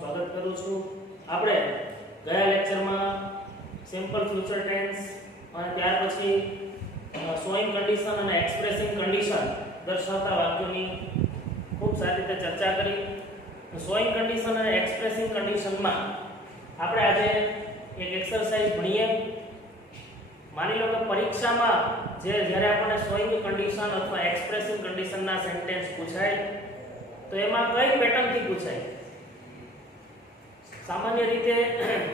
સ્વાગત કરું છું। આપણે ગયા લેક્ચરમાં સિમ્પલ ફ્યુચર ટેન્સ અને ત્યાર પછી શોઈંગ કન્ડિશન અને એક્સપ્રેસિંગ કન્ડિશન દર્શાવતા વાક્યોની ખૂબ સારી રીતે ચર્ચા કરી। શોઈંગ કન્ડિશન અને એક્સપ્રેસિંગ કન્ડિશનમાં આપણે આજે એક એક્સરસાઇઝ ભણીએ। માની લો કે પરીક્ષામાં જ્યારે આપણને શોઈંગ કન્ડિશન અથવા એક્સપ્રેસિંગ કન્ડિશનના સેન્ટેન્સ પૂછાય તો એમાં કઈ પેટર્નથી પૂછાય। સામાન્ય રીતે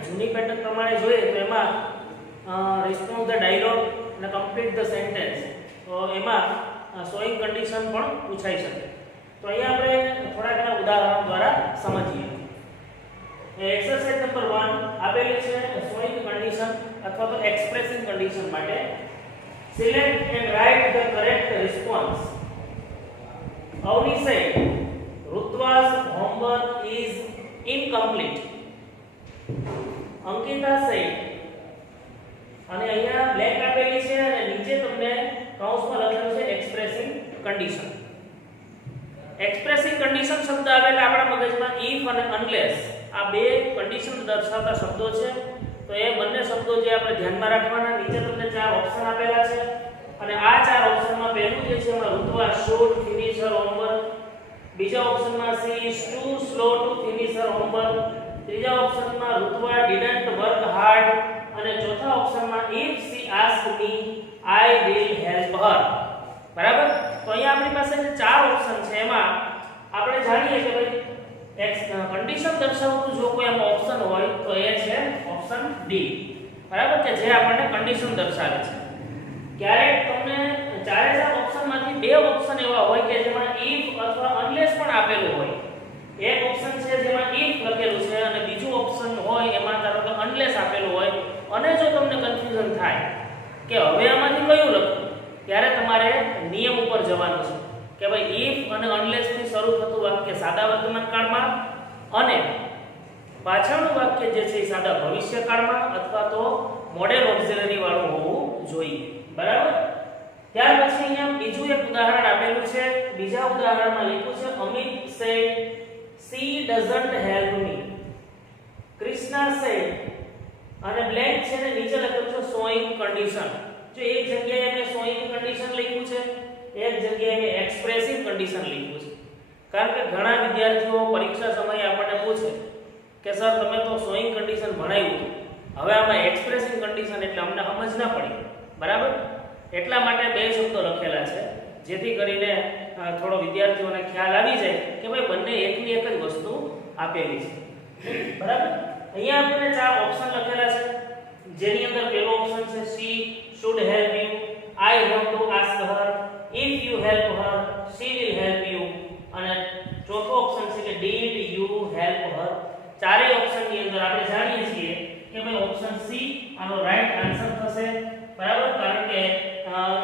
જૂની પેટર્ન પ્રમાણે જોઈએ તો એમાં રિસ્પોન્સ ધ ડાયલોગ અને કમ્પ્લીટ ધ સેન્ટેન્સ, તો એમાં શોઈંગ કન્ડિશન પણ પૂછાઈ શકે। તો અહીંયા આપણે થોડા ઘણા ઉદાહરણો દ્વારા સમજીએ। એક્સરસાઇઝ નંબર 1 આપેલી છે શોઈંગ કન્ડિશન અથવા તો એક્સપ્રેસિંગ કન્ડિશન માટે। Select and write the correct response. Avni said Rutva's homework is incomplete. Ankita said, અને અહીંયા બ્લેન્ક આપેલી છે અને નીચે તમને કૌંસમાં લખેલું છે એક્સપ્રેસિંગ કન્ડિશન। એક્સપ્રેસિંગ કન્ડિશન શબ્દ આવે એટલે આપણા મગજમાં if અને unless આ બે કન્ડિશન દર્શાવતા શબ્દો છે। તો એ બંને શબ્દો જે આપણે ધ્યાનમાં રાખવાના। નીચે તમને ચાર ઓપ્શન આપેલા છે અને આ ચાર ઓપ્શનમાં પહેલું જે છે એમાં ઋત્વા should finish her homework, બીજા ઓપ્શનમાં she is too slow to finish her homework, ત્રીજા ઓપ્શનમાં ઋત્વા didn't work hard અને ચોથા ઓપ્શનમાં if she asks me I will help her। બરાબર? તો અહીંયા આપણી પાસે જે ચાર ઓપ્શન છે એમાં આપણે જાણીએ કે ભાઈ કન્ડિશન દર્શાવતું જો કોઈ આમાં ઓપ્શન હોય તો એ છે ઓપ્શન ડી। બરાબર? કે જે આપણને કન્ડિશન દર્શાવે છે। ક્યારેક તમને ચારે ચાર ઓપ્શનમાંથી બે ઓપ્શન એવા હોય કે જેમાં if અથવા unless પણ આપેલું હોય। એક ઓપ્શન છે જેમાં if લખેલું છે અને બીજું ઓપ્શન હોય એમાં ધારો કે unless આપેલું હોય અને જો તમને કન્ફ્યુઝન થાય કે હવે આમાંથી કયું લખવું, ત્યારે તમારે નિયમ ઉપર જવાનું છે કે ભાઈ if અને unless થી શરૂ થતું વાક્ય સાદા વર્તમાન કાળમાં અને પાછળનું વાક્ય જે છે એ સાદા ભવિષ્યકાળમાં અથવા તો મોડેલ ઓક્સિલરી વાળું હોવું જોઈએ। બરાબર? ત્યાર પછી અહીંયા બીજું એક ઉદાહરણ આપેલું છે। બીજા ઉદાહરણમાં લખ્યું છે Amit said she doesn't help me, Krishna said અને બ્લેન્ક છે ને નીચે લખેલું છે શોઈંગ કન્ડિશન। જો એક જગ્યાએ મેં શોઈંગ કન્ડિશન લખ્યું છે, એક જગ્યાએ મેં એક્સપ્રેસિવ કન્ડિશન લખ્યું છે। કારણ કે ઘણા વિદ્યાર્થીઓ પરીક્ષા સમયે આપણને પૂછે કે સર તમે તો શોઈંગ કન્ડિશન ભણાવ્યું, હવે આમાં એક્સપ્રેસિવ કન્ડિશન એટલે અમને સમજ ના પડી। બરાબર? એટલા માટે બે શબ્દો લખેલા છે જેથી કરીને થોડો વિદ્યાર્થીઓને ખ્યાલ આવી જાય કે ભાઈ બંને એકની એક જ વસ્તુ આપેલી છે। બરાબર? અહીંયા આપણને ચાર ઓપ્શન લખેલા છે જેની અંદર પહેલો ઓપ્શન છે she should help you, I have to ask her, if you help her she will help you અને ચોથો ઓપ્શન છે કે did you help her। ચારેય ઓપ્શનની અંદર આપણે જાણીએ છીએ કે ભાઈ ઓપ્શન સી આનો રાઈટ આન્સર થશે। બરાબર? કારણ કે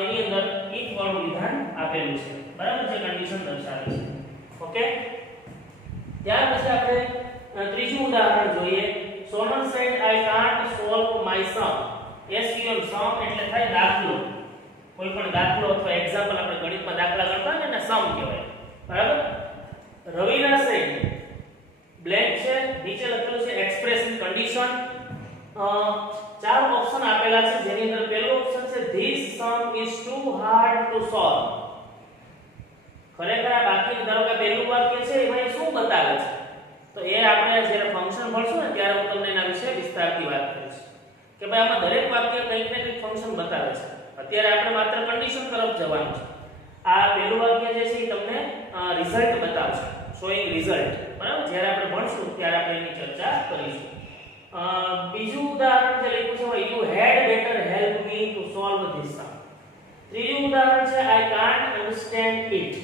એની અંદર if વાળું વિધાન આપેલું છે। બરાબર? જે કન્ડિશન દર્શાવે છે। ઓકે? ત્યાર પછી આપણે ત્રીજું ઉદાહરણ જોઈએ। Sonal said I can't solve my sum। SQL sum એટલે થાય દાખલો, કોઈ પણ દાખલો અથવા એક્ઝામ્પલ આપણે ગણિતમાં દાખલા ગણતા હોય ને સમ કહેવાય। બરાબર? રવિના said બ્લેન્ક છે, નીચે લખેલું છે એક્સપ્રેસિંગ કન્ડિશન। ચાર ઓપ્શન આપેલા છે જેની અંદર પહેલો ઓપ્શન છે this sum is too hard to solve। ખરેખર આ બાકી ધારો કે પહેલું વાક્ય છે એમાં શું બતાવે છે તો એ આપણે જ્યારે ફંક્શન ભણશું ને ત્યારે હું તમને એના વિશે વિસ્તારથી વાત કરીશ કે ભાઈ આમાં દરેક વાક્ય કંઈક ને કંઈક ફંક્શન બતાવે છે। અત્યારે આપણે માત્ર કન્ડિશન તરફ જવાનું છે। આ પહેલું વાક્ય જે છે એ તમને રિઝલ્ટ બતાવશે, શોઈંગ રિઝલ્ટ। બરાબર? જ્યારે આપણે ભણશું ત્યારે આપણે એની ચર્ચા કરીશું। બીજું ઉદાહરણ જે લખ્યું છે you had better help me to solve this sum। ત્રીજું ઉદાહરણ છે I can't understand it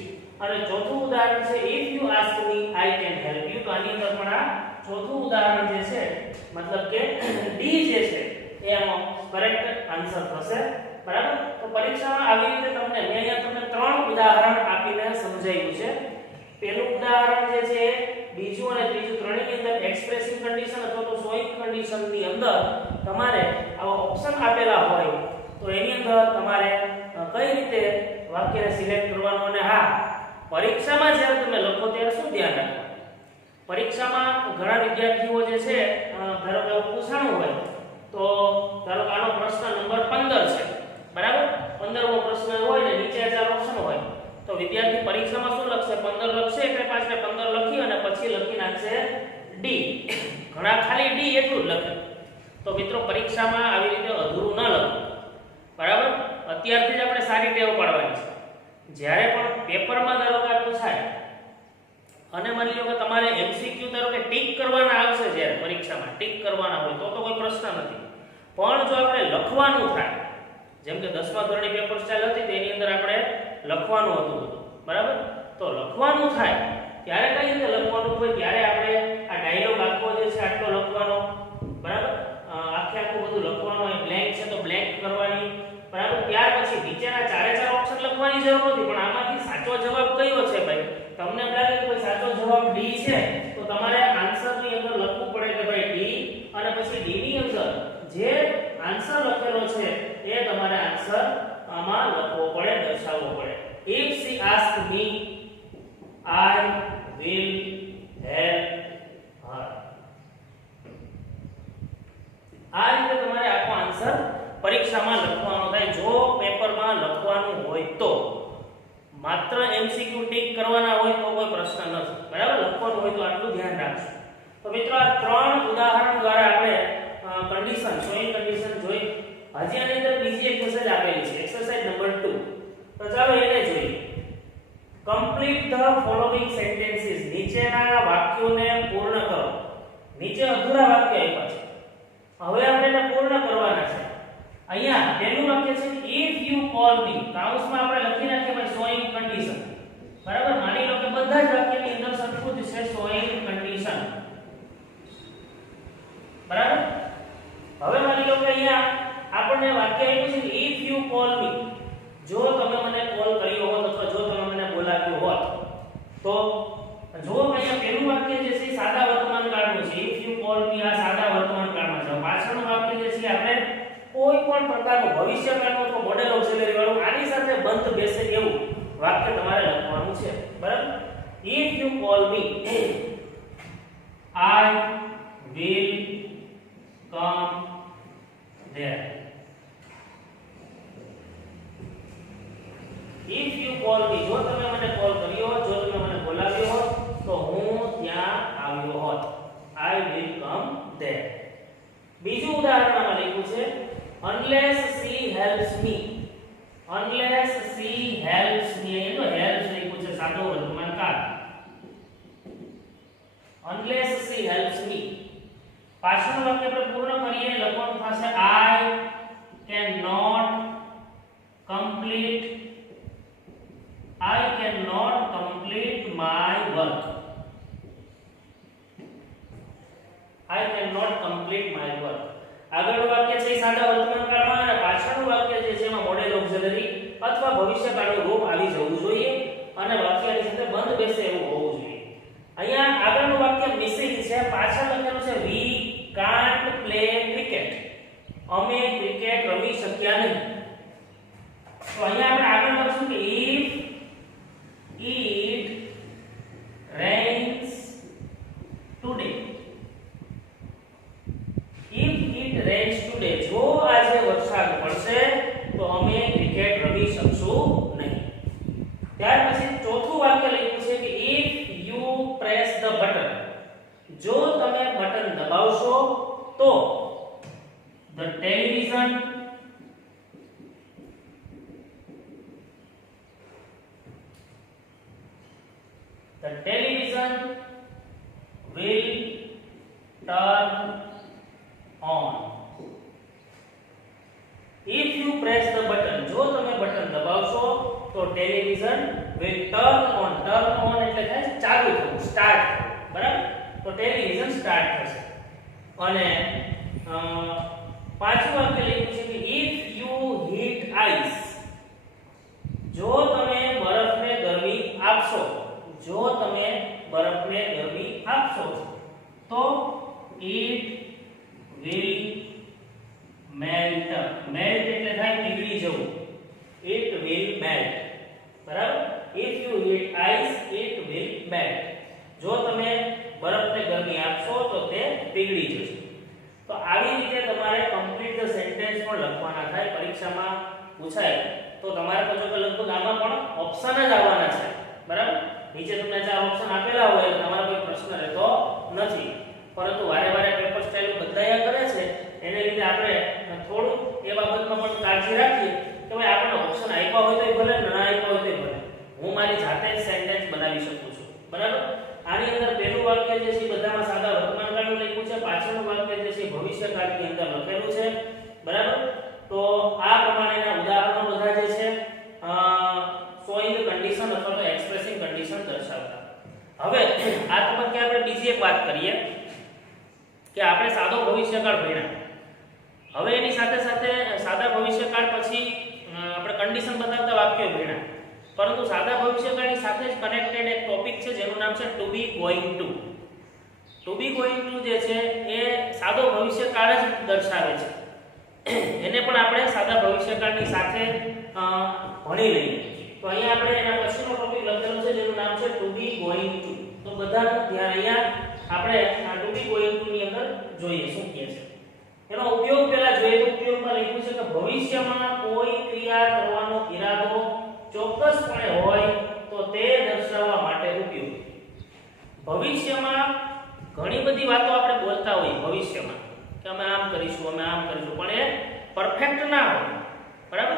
અને ચોથું ઉદાહરણ છે if you ask me I can help you। તો આની અંદર પણ આ ચોથું ઉદાહરણ જે છે મતલબ કે ડી જે છે એ આનો કરેક્ટ આન્સર થશે। બરાબર? તો પરીક્ષામાં આવી રીતે તમને મેં અહીંયા તમને ત્રણ ઉદાહરણ આપીને સમજાવ્યું છે। પહેલું ઉદાહરણ જે છે બીજું અને ત્રીજું ત્રણેયની અંદર એક્સપ્રેસિવ કન્ડિશન અથવા તો શોઈંગ કન્ડિશનની અંદર તમારે આવા ઓપ્શન આપેલા હોય તો એની અંદર તમારે કઈ રીતે વાક્યને સિલેક્ટ કરવાનું અને હા પરીક્ષામાં જ્યારે તમે લખો ત્યારે શું ધ્યાન રાખવાનું પરીક્ષામાં ઘણા વિદ્યાર્થીઓ જે છે ધારો કે પૂછાણું હોય તો ધારો કે આનો પ્રશ્ન નંબર 15 છે બરાબર 15મો પ્રશ્ન હોય ને નીચે 4 ઓપ્શન હોય તો વિદ્યાર્થી પરીક્ષામાં શું લખશે 15 લખશે એટલે પાછળ 15 લખી અને પછી લખી નાખશે ડી ઘણા ખાલી ડી એટલું જ લખે તો મિત્રો પરીક્ષામાં આવી રીતે અધૂરું ન લખો બરાબર અત્યારથી જ આપણે સારી ટેવ પાડવાની છે જ્યારે પણ પેપરમાં ધારો કે પૂછાય અને માની લો કે તમારે એમસીક્યુ ધારો કે ટીક કરવાના આવશે જ્યારે પરીક્ષામાં ટીક કરવાના હોય તો કોઈ પ્રશ્ન નથી પણ જો આપણે લખવાનું થાય જેમ કે 10મા ધોરણની પેપર સ્ટાઇલ હતી તેની અંદર આપણે લખવાનું હતું બરાબર તો લખવાનું થાય ત્યારે કઈ રીતે લખવાનું હોય ત્યારે આપણે આ ડાયલોગ આખો જે છે આટલો લખવાનો બરાબર આખું બધું લખવાનું હોય બ્લેન્ક છે તો બ્લેન્ક કરવાની બરાબર ત્યાર પછી નીચેના 4 ઓપ્શન લખવાની જરૂર નથી પણ આમાંથી સાચો જવાબ કયો છે ભાઈ તમને એમ લાગે કે ભાઈ સાચો જવાબ ડી છે તો તમારે આન્સરની અંદર લખવું પડે કે ભાઈ ડી અને પછી ડી ની અંદર જે આન્સર લખેલો છે એ તમારે આન્સર આમાં લખવો પડે દર્શાવવો પડે if she ask me I will help her આ રીતે તમારે આખો આન્સર પરીક્ષામાં લખવાનો થાય જો પેપરમાં લખવાનું હોય તો માત્ર એમસીક્યુ ટીક કરવાના હોય તો કોઈ પ્રશ્ન નથી બરાબર લખવાનું હોય તો આટલું ધ્યાન રાખજો તો મિત્રો આ 3 ઉદાહરણ દ્વારા આપણે કન્ડિશન શોઈંગ કન્ડિશન જોઈ હજી આની અંદર બીજી એક મેસેજ આપેલી છે એક્સરસાઇઝ નંબર 2 તો ચાલો એને જોઈએ કમ્પ્લીટ ધ ફોલોઇંગ સેન્ટેન્સીસ નીચેના વાક્યોને પૂર્ણ કરો નીચે અધૂરા વાક્ય આપ્યા છે હવે આપણે એને પૂર્ણ કરવાના છે અહીંયા પહેલું વાક્ય છે if you call me કૌંસમાં આપણે લખી નાખીએ ભાઈ શોઈંગ કન્ડિશન બરાબર માની લો કે બધા જ વાક્યની અંદર સરખું જ છે શોઈંગ કન્ડિશન બરાબર હવે માની લો કે અહીંયા આપણને વાક્ય આપ્યું છે if you call me જો તમે મને કોલ કર્યો હોત અથવા જો તમે મને બોલાવ્યો હોત તો જો અહીંયા પહેલું વાક્ય જે છે સાદા વર્તમાન કાળનું છે if you call me આ સાદા વર્તમાન કાળમાં છે પાછળનું વાક્ય જે છે આપણે કોઈ પણ પ્રકારનું ભવિષ્યકાળનું અથવા મોડેલ ઓક્સિલરી વાળું આની સાથે બંધ બેસે એવું વાક્ય તમારે લખવાનું છે બરાબર if you call me I will come there if you call me જો તમે મને કોલ કર્યો જો તમે મને બોલાવ્યો હોત તો હું ત્યાં આવ્યો હોત I will come there બીજું ઉદાહરણ આમાં લખ્યું છે unless she helps me એનો helps લખ્યું છે સાદો વર્તમાન કાળ unless she helps me પાછળનું વાક્ય આપણે પૂર્ણ કરીએ લખવાનું થશે I cannot complete my work આગળનું વાક્ય છે સાદા વર્તમાન કાળમાં અને પાછળનું વાક્ય જે છે એમાં મોડેલ ઓક્સિલરી અથવા ભવિષ્યકાળનું રૂપ આવી જવું જોઈએ અને વાક્યની સાથે બંધ બેસે એવું હોવું જોઈએ અહીંયા આગળનું વાક્ય મિસિંગ છે પાછળ લખેલું છે we can't play cricket અમે ક્રિકેટ રમી શક્યા નહીં તો અહીંયા આપણે આગળ લખશું કે if it rains today જો આજે વરસાદ પડશે તો અમે ક્રિકેટ રમી શકશું નહીં ત્યાર પછી ચોથું વાક્ય લખ્યું છે કે if you press the button જો તમે બટન દબાવશો તો the television will turn on if you press the button જો તમે બટન દબાવશો તો ટેલિવિઝન will turn on એટલે થાય ચાલુ થવું સ્ટાર્ટ બરાબર તો ટેલિવિઝન સ્ટાર્ટ થશે અને પાંચમું વાક્ય લખ્યું છે કે if you heat ice જો તમે બરફને ગરમી આપશો તો it will melt એટલે થાય પીગળી જવું it will melt બરાબર if you heat ice it will melt જો તમે બરફ આપશો તો તે પીગળી જશે. તો આવી રીતે તમારે કમ્પ્લીટ ધ સેન્ટેન્સ પણ લખવાના થાય. પરીક્ષામાં પૂછાય તો તમારે તો જો લગભગ આમાં પણ ઓપ્શન જ આવવાના છે, બરાબર. નીચે તમને 4 ઓપ્શન આપેલા હોય એટલે તમારો કોઈ પ્રશ્ન રહેતો નથી, પરંતુ વારે વારે પેપર સ્ટાઇલ બદલાયા કરે છે એને લીધે આપણે થોડું એ બાબતમાં પણ કાળજી રાખીએ કે ભાઈ આપણને ઓપ્શન આપ્યા હોય તોય ભલે, ના આપ્યા હોય તોય ભલે, હું મારી જાતે જ સેન્ટેન્સ બનાવી શકું છું, બરાબર. આની અંદર પહેલું વાક્ય જે છે બધામાં સાદા વર્તમાનકાળનું લખ્યું છે, પાછળનું વાક્ય જે છે ભવિષ્યકાળની અંદર લખેલું છે, બરાબર. તો આ પ્રમાણેના ઉદાહરણો બધા જે છે શોઈંગ કન્ડિશન અથવા તો એક્સપ્રેસિંગ કન્ડિશન દર્શાવતા. હવે આ તબક્કે આપણે બીજી એક વાત કરીએ કે આપણે સાદો ભવિષ્યકાળ ભણ્યા. હવે એની સાથે સાથે સાદા ભવિષ્યકાળ પછી આપણે કન્ડિશન બતાવતા વાક્યો ભણ્યા, પરંતુ સાદા ભવિષ્યકાળની સાથે જ કનેક્ટેડ એક ટોપિક છે જેનું નામ છે to be going to. To be going to જે છે એ સાદો ભવિષ્યકાળ જ દર્શાવે છે. એને પણ આપણે સાદા ભવિષ્યકાળની સાથે ભણી લઈએ. તો અહીંયા આપણે એના પછીનો ટોપિક લખેલો છે જેનું નામ છે ટુ બી ગોઈંગ ટુ. તો બધાનું ધ્યાન અહીંયા આપણે આ ટુ બી ગોઈંગ ટુ ની અંદર જોઈએ શું કહે છે. એનો ઉપયોગ પહેલા જોઈએ તો ઉપયોગમાં લખ્યું છે કે ભવિષ્યમાં કોઈ ક્રિયા કરવાનો ઈરાદો ચોક્કસપણે હોય તો તે દર્શાવવા માટે ઉપયોગી. ભવિષ્યમાં ઘણી બધી વાતો આપણે બોલતા હોઈએ ભવિષ્યમાં કે અમે આમ કરીશું, અમે આમ કરીશું, પણ એ પરફેક્ટ ના હોય, બરાબર.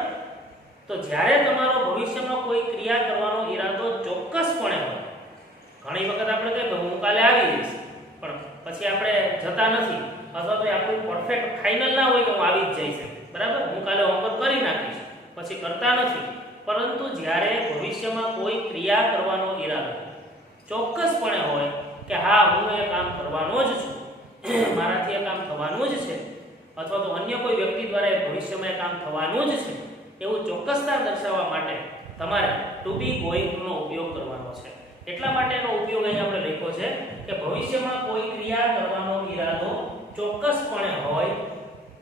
તો જ્યારે તમારો ભવિષ્યમાં કોઈ ક્રિયા કરવાનો ઈરાદો ચોક્કસપણે હોય, ઘણી વખત આપણે કહીએ કે હું કાલે આવી જઈશ, પણ પછી આપણે જતા નથી, અથવા તો આપણું પરફેક્ટ ફાઇનલ ના હોય કે હું આવી જ જઈશ, બરાબર, હું કાલે હોમવર્ક કરી નાખીશ, પછી કરતા નથી. પરંતુ જ્યારે ભવિષ્યમાં કોઈ ક્રિયા કરવાનો ઈરાદો ચોક્કસપણે હોય કે હા હું એ કામ કરવાનો જ છું, મારાથી એ કામ થવાનું જ છે, અથવા તો અન્ય કોઈ વ્યક્તિ દ્વારા એ ભવિષ્યમાં એ કામ થવાનું જ છે, એવું ચોક્કસતા દર્શાવવા માટે તમારે ટુ બી ગોઈંગ નો ઉપયોગ કરવાનો છે. એટલા માટે એનો ઉપયોગ અહીં આપણે લખ્યો છે કે ભવિષ્યમાં કોઈ ક્રિયા કરવાનો ઈરાદો ચોક્કસપણે હોય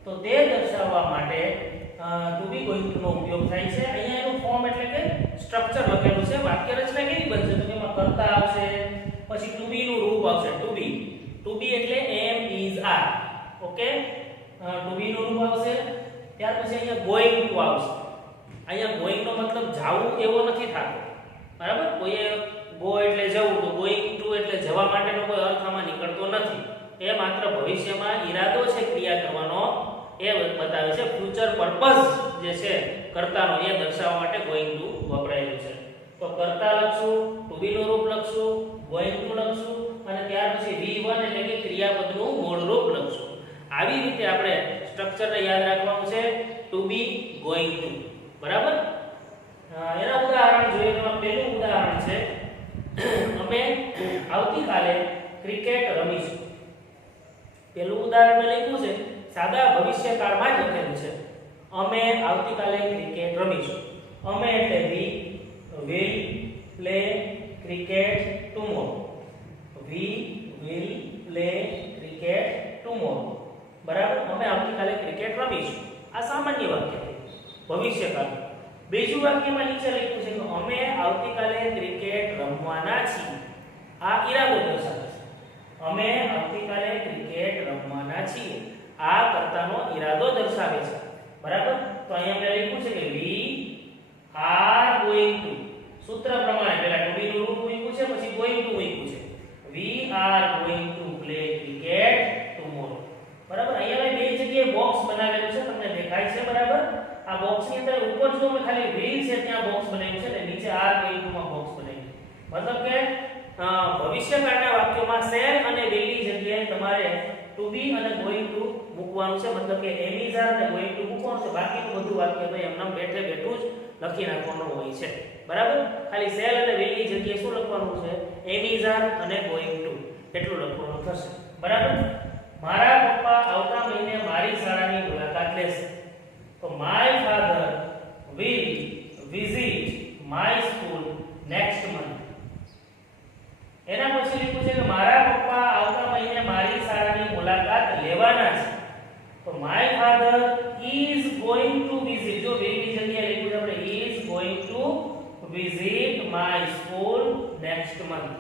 તો તે દર્શાવવા માટે ટુ બી ગોઈંગ નો ઉપયોગ થાય છે. અહીંયા એનું ફોર્મ એટલે કે સ્ટ્રક્ચર લખેલું છે. વાક્ય રચના કેવી બનશે તો એમાં કર્તા આવશે, પછી ટુ બી નું રૂપ આવશે ટુ બી. ટુ બી એટલે એમ ઇઝ આર, ઓકે. ટુ બી નું રૂપ આવશે. ત્યાર પછી અહીંયા ગોઈંગ ટુ આવશે. અહીંયા ગોઈંગ નો મતલબ જાવું એવો નથી થતો, બરાબર. કોઈએ ગો એટલે જવું, તો ગોઈંગ ટુ એટલે જવા માટેનો કોઈ અર્થ આમાં નીકળતો નથી. એ માત્ર ભવિષ્યમાં ઈરાદો છે ક્રિયા કરવાનો એ બતાવે છે. ફ્યુચર પર્પઝ જે છે કર્તાનો એ દર્શાવવા માટે ગોઈંગ ટુ વપરાયેલું છે. તો કર્તા લખશું, ટુ બી નું રૂપ લખશું, ગોઈંગ ટુ લખશું અને ત્યાર પછી V1 એટલે કે ક્રિયાપદનું મૂળ રૂપ લખશું. આવી રીતે આપણે સ્ટ્રક્ચરને યાદ રાખવાનું છે ટુ બી ગોઈંગ ટુ, બરાબર. એના ઉદાહરણ જોઈએ તો પહેલું ઉદાહરણ છે અમે આવતીકાલે ક્રિકેટ રમીશું. પહેલું ઉદાહરણ મેં લખ્યું છે સાદા ભવિષ્યકાળમાં જ લખેલું છે અમે આવતીકાલે ક્રિકેટ રમીશું. અમે એટલે we will play cricket tomorrow. We will play cricket tomorrow, બરાબર. અમે આવતીકાલે ક્રિકેટ રમીશું. આ સામાન્ય વાક્ય છે ભવિષ્યકાળ. બીજું વાક્યમાં નીચે લખ્યું છે કે અમે આવતીકાલે ક્રિકેટ રમવાના છીએ. આ ઈરાદો દર્શાવે છે. અમે આવતીકાલે ક્રિકેટ રમવાના છીએ. આ કર્તાનો ઈરાદો દર્શાવે છે, બરાબર. તો અહીંયા મેં લખ્યું છે કે we are going to. સૂત્ર પ્રમાણે પહેલા ટુ બી નું રૂપ મૂક્યું છે, પછી going to મૂક્યું છે. we are going to play cricket tomorrow, બરાબર. અહીંયા મેં બે જગ્યાએ બોક્સ બનાવેલું છે, તમને દેખાય છે, બરાબર. આ બોક્સ ની અંદર ઉપર જો મેં ખાલી will છે ત્યાં બોક્સ બનાવ્યું છે અને નીચે are going to માં બોક્સ બનાવ્યું. મતલબ કે ભવિષ્યકાળના વાક્યોમાં shall અને will ની જગ્યાએ તમારે ટુ બી અને going to મૂકવાનું છે. મતલબ કે am is are અને going to મૂકવાનું છે. બાકીનું બધું વાક્ય તો એમનામ બેઠે બેઠું જ લખી નાખવાનું હોય છે, બરાબર. ખાલી shall અને will ની જગ્યાએ શું લખવાનું છે? am is are અને going to એટલું લખવાનું થશે, બરાબર. મારા પપ્પા આવતા મહિને મારી શાળાની મુલાકાત લેશે. તો my father will visit my school next month. એના પછી લખ્યું છે કે મારા પપ્પા આવતા મહિને મારી શાળાની મુલાકાત લેવાના છે. તો my father is going to visit. જો will ની જગ્યાએ લખ્યું છે આપણે is going to visit my school next month.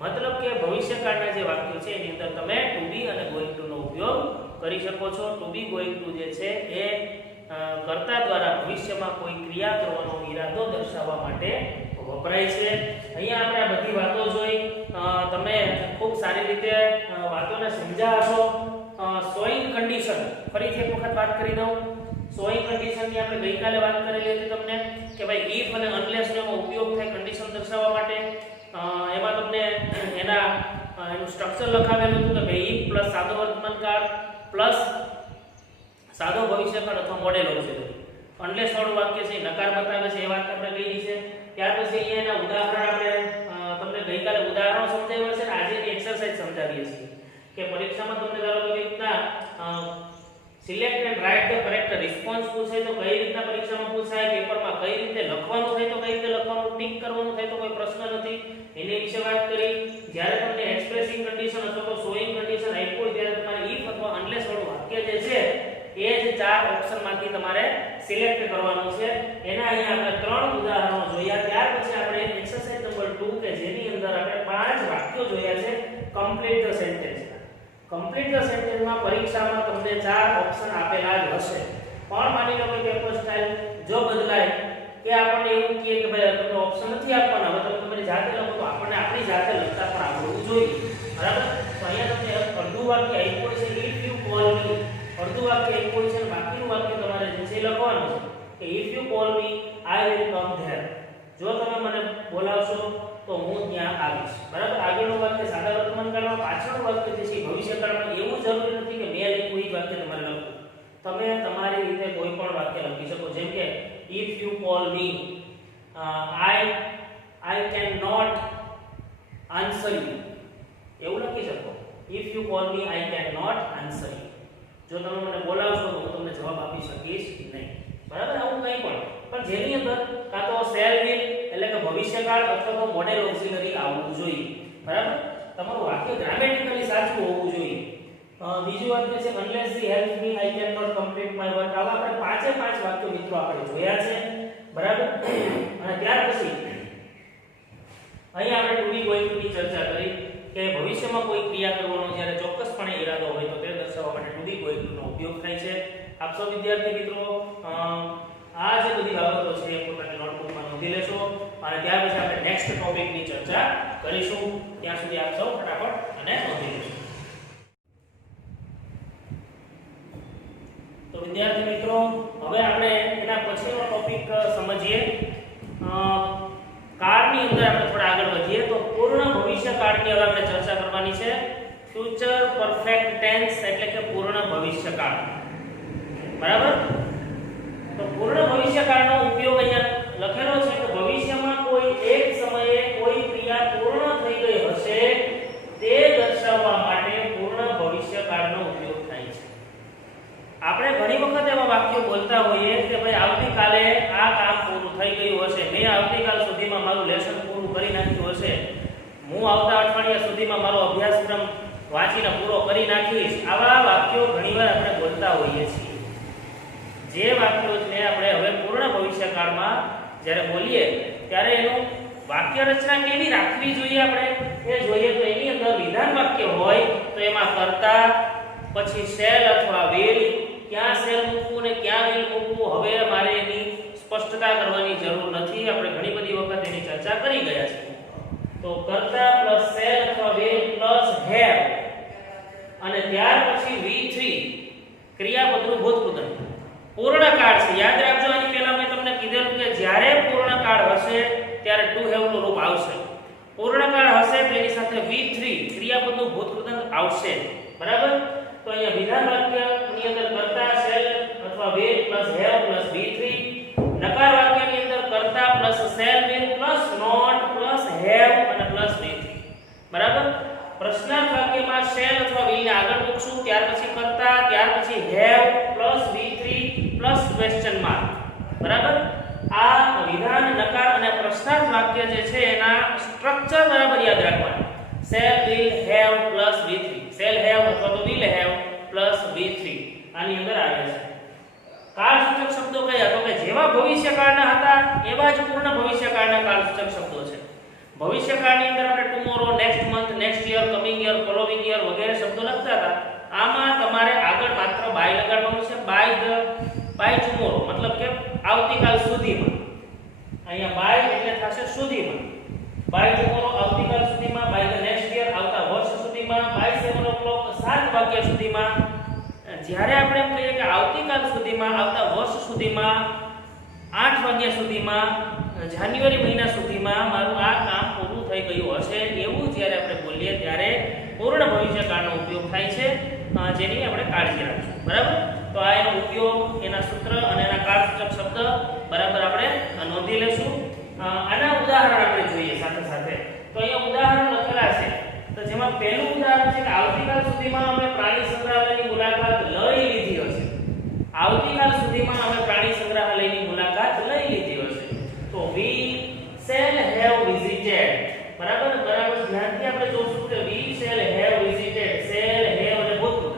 મતલબ કે ભવિષ્યકાળના જે વાક્યો છે એની અંદર તમે ટુ બી અને ગોઈંગ ટુ નો ઉપયોગ કરી શકો છો. ટુ બી ગોઈંગ ટુ જે છે એ કર્તા દ્વારા ભવિષ્યમાં કોઈ ક્રિયા કરવાનો ઈરાદો દર્શાવવા માટે વપરાય છે. અહીંયા આપણે આ બધી વાતો જોઈ, તમે ખૂબ સારી રીતે વાતોને સમજ્યા હશો. સોઈંગ કન્ડિશન ફરીથી એક વખત વાત કરી દઉં. સોઈંગ કન્ડિશનની આપણે ગઈકાલે વાત કરેલી હતી તમને કે ભાઈ ઇફ અને અનલેસ નો ઉપયોગ થાય કન્ડિશન દર્શાવવા માટે. એમાં તમને એનું સ્ટ્રક્ચર લખાવેલું હતું કે ભાઈ ઇફ પ્લસ સાદો વર્તમાનકાળ પ્લસ સાદો ભવિષ્યકાળ અથવા મોડેલ ઓક્સિલરી. અનલેસ વાળું વાક્ય છે નકાર બતાવે છે એ વાત આપણે કહી છે. ત્યાર પછી અહીંયા એના ઉદાહરણ આપણે તમને ગઈકાલે ઉદાહરણો સમજાવ્યા છે ને આજે ની એક્સરસાઇઝ સમજાવીએ છીએ કે પરીક્ષામાં તમને ધારો કે રીતના select and write the correct response પૂછાય તો કઈ રીતના પરીક્ષામાં પૂછાય, પેપરમાં કઈ રીતે લખવાનું થાય તો કઈ રીતે લખવાનું, ટિક કરવાનું થાય તો કોઈ પ્રશ્ન નથી એની વિશે વાત કરી. જ્યારે તમને એક્સપ્રેસિંગ કન્ડિશન અથવા તો શોઈંગ કન્ડિશન આપ્યું હોય ત્યારે તમારે ઇફ અથવા અનલેસ વાળું વાક્ય જે છે એ જ ચાર ઓપ્શનમાંથી તમારે સિલેક્ટ કરવાનું છે. એના અહીંયા આપણે ત્રણ ઉદાહરણો જોયા. ત્યાર પછી આપણે એક્સરસાઇઝ નંબર 2 કે જેની અંદર આપણે પાંચ વાક્યો જોયા છે complete the sentence. Complete the સેન્ટેન્સમાં પરીક્ષામાં તમને ચાર ઓપ્શન આપેલા જ હશે, પણ માની લો કે પેપર સ્ટાઇલ જો બદલાય કે આપણને એવું કહે કે ભાઈ તમને ઓપ્શન નથી આપવાના, હવે તમે તમારી જાતે લખો તો આપણને આપણી જાતે લખતા પણ આવડવું જોઈએ. બરાબર? તો અહીંયા તમને અડધું વાક્ય આપ્યું છે ઇફ યુ કોલ મી, અડધું વાક્ય આપ્યું છે અને બાકીનું વાક્ય તમારે જે છે લખવાનું છે કે if you call me I will come there. જો તમે મને બોલાવશો તો હું ત્યાં આવીશ. બરાબર? આગળનું વાક્ય સાદા વર્તમાનકાળમાં, પાછળનું વાક્ય જે છે ભવિષ્યકાળમાં. એવું જરૂરી નથી કે મેં લખ્યું એ વાક્ય તમારે લખવું. તમે તમારી રીતે કોઈ પણ વાક્ય લખી શકો. જેમ કે if you call me I cannot answer you, એવું લખી શકો. if you call me I cannot answer you. જો તમે મને બોલાવશો તો હું તમને જવાબ આપી શકીશ નહીં. બરાબર? આવું કંઈ પણ જેની અંદર કાં તો શેલ વિલ એટલે કે ભવિષ્યકાળ અથવા તો મોડેલ ઓક્સિલરી આવવું જોઈએ. બરાબર? તમારું વાક્ય ગ્રામેટિકલી સાચું હોવું જોઈએ. બીજું વાક્ય છે unless he helps me I cannot complete my work. આવા આપણે પાંચે પાંચ વાક્યો મિત્રો આપણે જોયા છે. બરાબર? અને ત્યાર પછી અહીંયા આપણે ટુ બી ગોઈંગ ટુ ની ચર્ચા કરી કે ભવિષ્યમાં કોઈ ક્રિયા કરવાનો જ્યારે ચોક્કસપણે ઈરાદો હોય તો તે દર્શાવવા માટે ટુ બી ગોઈંગ ટુ નો ઉપયોગ થાય છે. આપ સૌ વિદ્યાર્થી મિત્રો આ જે બધી બાબતો છે એ પોતાની નોટબુકમાં નોંધી લેશો અને ત્યાર પછી આપણે નેક્સ્ટ ટોપિકની ચર્ચા કરીશું. ત્યાં સુધી આપ સૌ ફટાફટ અને નોંધી લેશો. તો વિદ્યાર્થી મિત્રો હવે આપણે એના પછીનો ટોપિક સમજીએ. કાળની અંદર આપણે થોડા આગળ વધીએ તો પૂર્ણ ભવિષ્યકાળની હવે આપણે ચર્ચા કરવાની છે. ફ્યુચર પરફેક્ટ ટેન્સ એટલે કે પૂર્ણ ભવિષ્યકાળ. બરાબર? તો પૂર્ણ ભવિષ્યકાળનો ઉપયોગ અહીંયા લખેલો છે કે ભવિષ્યમાં કોઈ એક સમયે કોઈ ક્રિયા પૂર્ણ થઈ ગઈ હશે તે દર્શાવવા માટે પૂર્ણ ભવિષ્યકાળનો ઉપયોગ થાય છે. આપણે ઘણી વખત એવા વાક્યો બોલતા હોઈએ કે ભાઈ આવતીકાલે આ કામ પૂરું થઈ ગયું હશે, મેં આવતીકાલ સુધીમાં મારું લેસન પૂરું કરી નાખ્યું હશે, હું આવતા અઠવાડિયા સુધીમાં મારો અભ્યાસક્રમ વાંચીને પૂરો કરી નાખીશ. આવા વાક્યો ઘણીવાર આપણે બોલતા હોઈએ છીએ. જે વાક્યો છે આપણે હવે પૂર્ણ ભવિષ્યકાળમાં જ્યારે બોલીએ ત્યારે એનું વાક્ય રચના કેવી રાખવી જોઈએ આપણે એ જોઈએ. તો એની અંદર વિધાન વાક્ય હોય તો એમાં કર્તા પછી શેલ અથવા વિલ, ક્યાં શેલ મૂકવું ને ક્યાં વિલ મૂકવું હવે મારે એની સ્પષ્ટતા કરવાની જરૂર નથી. આપણે ઘણી બધી વખત એની ચર્ચા કરી ગયા છીએ. તો કર્તા પ્લસ શેલ અથવા વિલ પ્લસ હેવ અને ત્યાર પછી V3 ક્રિયાપદનું ભૂતપૂર્વ પૂર્ણકાળ છે. યાદ રાખજો, આની પહેલા મેં તમને કીધેલું કે જ્યારે પૂર્ણકાળ હશે ત્યારે ટુ હેવ નું રૂપ આવશે. પૂર્ણકાળ હશે તેની સાથે V3 ક્રિયાપદનું ભૂતકૃદંત આવશે. બરાબર? તો અહીંયા વિધાન વાક્યની અંદર કર્તા શેલ અથવા will plus have plus V3, નકાર વાક્યની અંદર કર્તા plus shall will plus not plus have અને પ્લસ V3. બરાબર? પ્રશ્નાર્થ વાક્યમાં શેલ અથવા વિલ ને આગળ મૂકશું, ત્યાર પછી કર્તા, ત્યાર પછી have plus V3 plus question mark. બરાબર? આ વિધાન, નકાર અને પ્રશ્નાર્થ વાક્ય જે છે એના સ્ટ્રક્ચર બરાબર યાદ રાખવાનું. Shall will have plus V3, shall have અથવા તો વિલ હેવ પ્લસ V3 આની અંદર આવે છે. કાળસૂચક શબ્દો કયા? તો કે જેવા ભવિષ્યકાળના હતા એવા જ પૂર્ણ ભવિષ્યકાળના કાળસૂચક શબ્દો છે. ભવિષ્યકાળની અંદર આપણે tomorrow, next month, next year, coming year, following year વગેરે શબ્દો લખતા હતા. આમાં તમારે આગળ માત્ર બાય લગાડવાનું છે. બાય ટુમોરો મતલબ કે આવતીકાલ સુધીમાં. અહીંયા બાય એટલે થશે સુધીમાં. બાય ટુમોરો આવતીકાલ સુધીમાં, બાય ધ નેક્સ્ટ યર આવતા વર્ષ સુધીમાં, બાય 7 o'clock 7 વાગ્યા સુધીમાં. જ્યારે આપણે એમ કહીએ કે આવતીકાલ સુધીમાં, આવતા વર્ષ સુધીમાં, 8 વાગ્યા સુધીમાં, જાન્યુઆરી મહિના સુધીમાં મારું આ કામ પૂરું થઈ ગયું હશે, એવું જ્યારે આપણે બોલીએ ત્યારે પૂર્ણ ભવિષ્યકાળનો ઉપયોગ થાય છે, જેની આપણે કાળજી રાખીશું. બરાબર? તો આ એનો ઉપયોગ, એના સૂત્ર અને એના કાળસૂચક શબ્દ બરાબર આપણે નોંધી લેશું. આના ઉદાહરણ આપણે જોઈએ સાથે સાથે. તો અહીંયા ઉદાહરણ લખેલા છે. તો જેમાં પહેલું ઉદાહરણ છે કે આવતીકાલ સુધીમાં અમે પ્રાણી સંગ્રહાલયની મુલાકાત લઈ લીધી હશે. આવતીકાલ સુધીમાં અમે પ્રાણી સંગ્રહાલયની મુલાકાત લઈ લીધી હશે. તો we shall have visited. બરાબર ધ્યાનથી આપણે જોશું કે we shall have visited, shall have અને ભૂતપૂર્વ,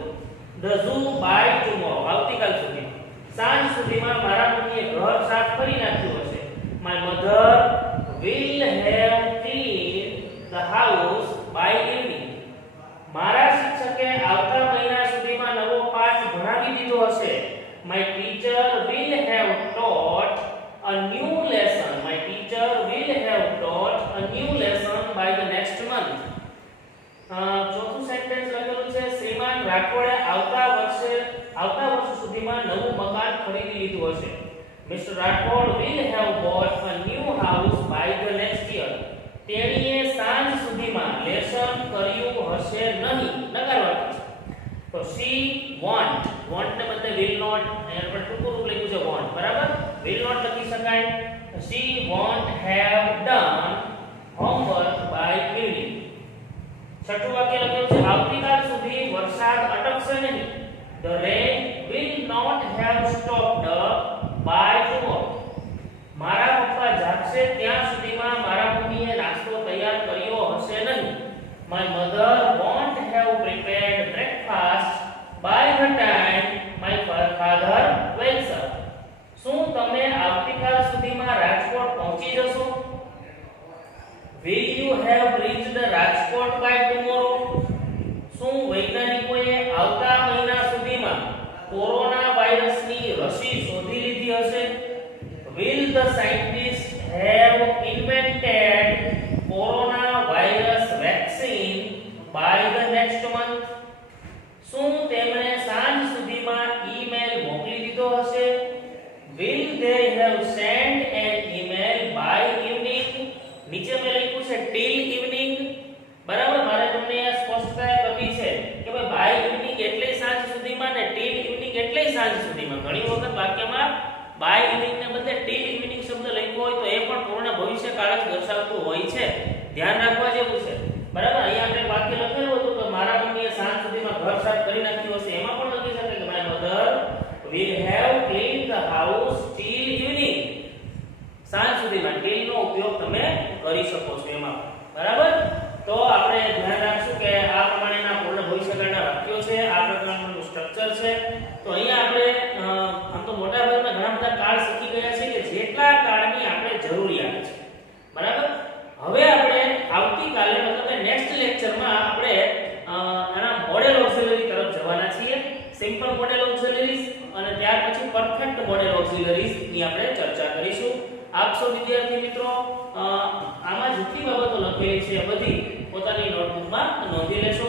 the zoo by tomorrow આવતીકાલ સુધીમાં. સાંજ સુધીમાં મારા મમ્મીએ ઘર સાફ કરી નાખ્યું હશે. my mother will have cleaned the house by evening. મારા શિક્ષકે આવતા મહિના સુધીમાં નવો પાઠ ભણાવી દીધો હશે. my teacher will have taught a new lesson. My teacher will have taught a new lesson by the next month. ચોથું સેન્ટેન્સ લખેલું છે શ્રીમાન રાઠોડે આવતા વર્ષ સુધીમાં નવું મકાન ખરીદી લીધું હશે. Mr. Rathod will have bought a new house by the next year. તેણીએ સાંજ સુધીમાં લેસન કર્યું હશે નહીં. નકાર વાક્ય છે. તો she won't ને બદલે will not, અહીંયા પર ટૂંકું રૂપ લખ્યું છે won't. બરાબર? will not લખી શકાય. she won't have done homework by evening. છઠ્ઠું વાક્ય લખ્યું છે આવતીકાલ સુધી વરસાદ અટકશે નહીં. the rain will not have stopped by tomorrow. મારા પપ્પા જાગશે ત્યાં સુધીમાં મારા મમ્મીએ નાસ્તો તૈયાર કર્યો હશે નહીં. my mother won't have prepared breakfast by the time my father wakes up. શું તમે આવતીકાલ સુધીમાં રાજકોટ પહોંચી જશો? will you have reached Rajkot by tomorrow? શું વૈજ્ઞાનિકોએ આવતા મહિના સુધીમાં કોરોના વાયરસની રસી શોધી લીધી હશે? will the scientists have invented coronavirus vaccine by the next month? શું તેમણે સાંજ સુધીમાં ઈમેલ મોકલી દીધો હશે? will they have sent an email by evening? નીચે મેં લખ્યું છે till evening. બરાબર? મારે તમને આ સ્પષ્ટતા કરવી છે કે ભાઈ બાય ઇવનિંગ એટલે સાંજ સુધીમાં ને till evening એટલે સાંજ સુધીમાં. ઘણી વખત વાક્યમાં બાય ઇવનિંગ ને બદલે till evening શબ્દ લખ્યો હોય તો એ પણ પૂર્ણ ભવિષ્યકાળ જ દર્શાવતું હોય છે. ધ્યાન રાખવા જેવું છે. બરાબર? અહીંયા આપણે વાક્ય લખેલું હતું તો મારા મમ્મીએ સાંજ સુધીમાં ઘર સાફ કરી નાખ્યું હશે. એમાં પણ લખી શકે કે my mother will have cleaned the house till evening. સાંજ સુધીમાં till નો ઉપયોગ તમે કરી શકો છો એમાં. બરાબર? તો આપણે ધ્યાન રાખશું કે આ પ્રમાણેના પૂર્ણ ભવિષ્યકાળના વાક્યો છે, આ પ્રકારનું સ્ટ્રક્ચર છે. તો અહીંયા આપણે આમ તો મોટા ભાગના ઘણા બધા કાળ શીખી ગયા છે કે જેટલા કાળની આપણે જરૂરિયાત છે. બરાબર? હવે આપણે આવતીકાલે મતલબ નેક્સ્ટ લેક્ચરમાં આપણે આના મોડેલ ઓક્સિલરી તરફ જવાના છીએ. સિમ્પલ મોડેલ ઓક્સિલરીઝ અને ત્યાર પછી પરફેક્ટ મોડેલ ઓક્સિલરીઝ ની આપણે ચર્ચા કરીશું. આપ સૌ વિદ્યાર્થી મિત્રો આમાં જેટલી બાબતો લખેલી છે બધી પોતાની નોટબુકમાં નોંધી લેશો.